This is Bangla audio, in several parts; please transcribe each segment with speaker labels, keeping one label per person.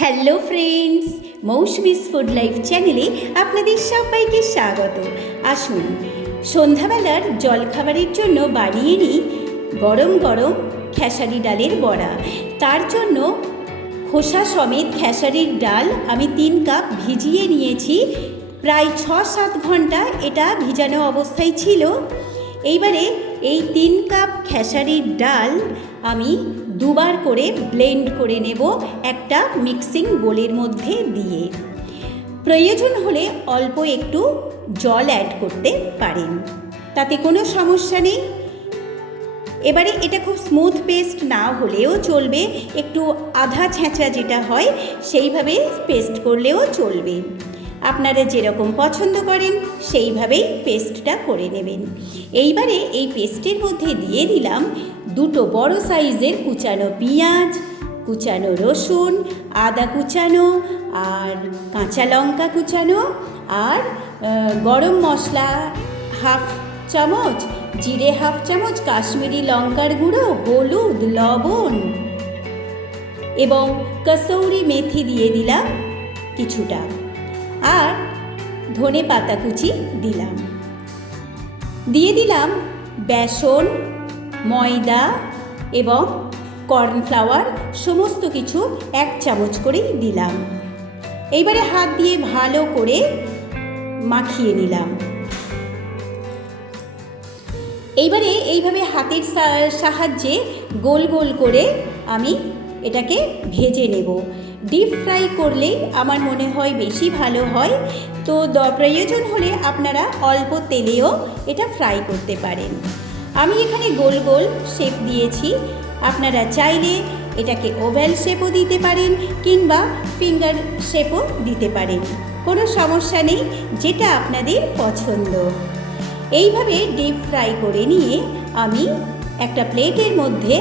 Speaker 1: Hello friends Mousumi's food life চ্যানেলে আপনাদের সবাইকে স্বাগত। আসুন, সন্ধ্যাবেলার জলখাবারের জন্য বানিয়ে নিই গরম গরম খেসারি ডালের বড়া। তার জন্য খোসা সমেত খেসারির ডাল আমি তিন কাপ ভিজিয়ে নিয়েছি। প্রায় ছ সাত ঘণ্টা এটা ভিজানো অবস্থায় ছিল। এইবারে এই তিন কাপ খেসারির ডাল আমি দুবার করে ব্লেন্ড করে নেব একটা মিক্সিং বোলের মধ্যে দিয়ে। প্রয়োজন হলে অল্প একটু জল অ্যাড করতে পারেন। তাতে কোনো সমস্যা নেই। এবারে এটা খুব স্মুথ পেস্ট না হলেও চলবে। একটু আধা ছেঁচা যেটা হয়, সেইভাবে পেস্ট করলেও চলবে। আপনারা যেরকম পছন্দ করেন, সেইভাবেই পেস্টটা করে নেবেন। এইবারে এই পেস্টের মধ্যে দিয়ে দিলাম দুটো বড় সাইজের কুচানো পেঁয়াজ, কুচানো রসুন, আদা কুচানো আর কাঁচা লঙ্কা কুচানো আর গরম মশলা হাফ চামচ, জিরে হাফ চামচ, কাশ্মীরি লঙ্কার গুঁড়ো, হলুদ, লবণ এবং কসৌরি মেথি দিয়ে দিলাম কিছুটা। আর ধনে পাতা কুচি দিলাম। দিয়ে দিলাম বেসন, ময়দা এবং কর্নফ্লাওয়ার, সমস্ত কিছু এক চামচ করেই দিলাম। এইবারে হাত দিয়ে ভালো করে মাখিয়ে নিলাম। এইবারে এইভাবে হাতের সাহায্যে গোল গোল করে আমি এটাকে ভেজে নেব। ডিপ ফ্রাই করলেই আমার মনে হয় বেশি ভালো হয়। তো প্রয়োজন হলে আপনারা অল্প তেলেও এটা ফ্রাই করতে পারেন। আমি এখানে গোল গোল শেপ দিয়েছি। আপনারা চাইলে এটাকে ওভেল শেপও দিতে পারেন কিংবা ফিঙ্গার শেপও দিতে পারেন। কোনো সমস্যা নেই, যেটা আপনাদের পছন্দ। এইভাবে ডিপ ফ্রাই করে নিয়ে আমি একটা প্লেটের মধ্যে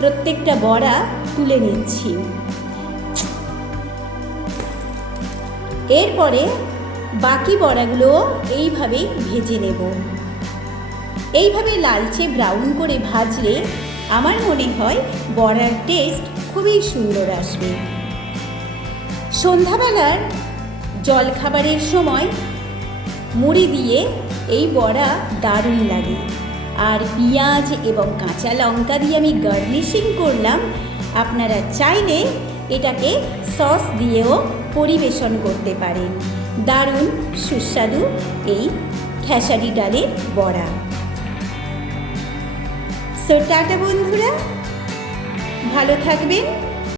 Speaker 1: প্রত্যেকটা বড়া তুলে নিচ্ছি। এরপরে বাকি বড়াগুলো এইভাবেই ভেজে নেব। এইভাবে লালচে ব্রাউন করে ভাজলে আমার মনে হয় বড়ার টেস্ট খুবই সুন্দর আসবে। সন্ধ্যাবেলার জলখাবারের সময় মুড়ি দিয়ে এই বড়া দারুণ লাগে। আর পেঁয়াজ এবং কাঁচা লঙ্কা দিয়ে আমি গার্নিশিং করলাম। আপনারা চাইলে এটাকে সস দিয়েও পরিবেশন করতে পারেন। দারুণ, সুস্বাদু এই খেসারি ডালের বড়া। সো টাটা বন্ধুরা। ভালো থাকবেন।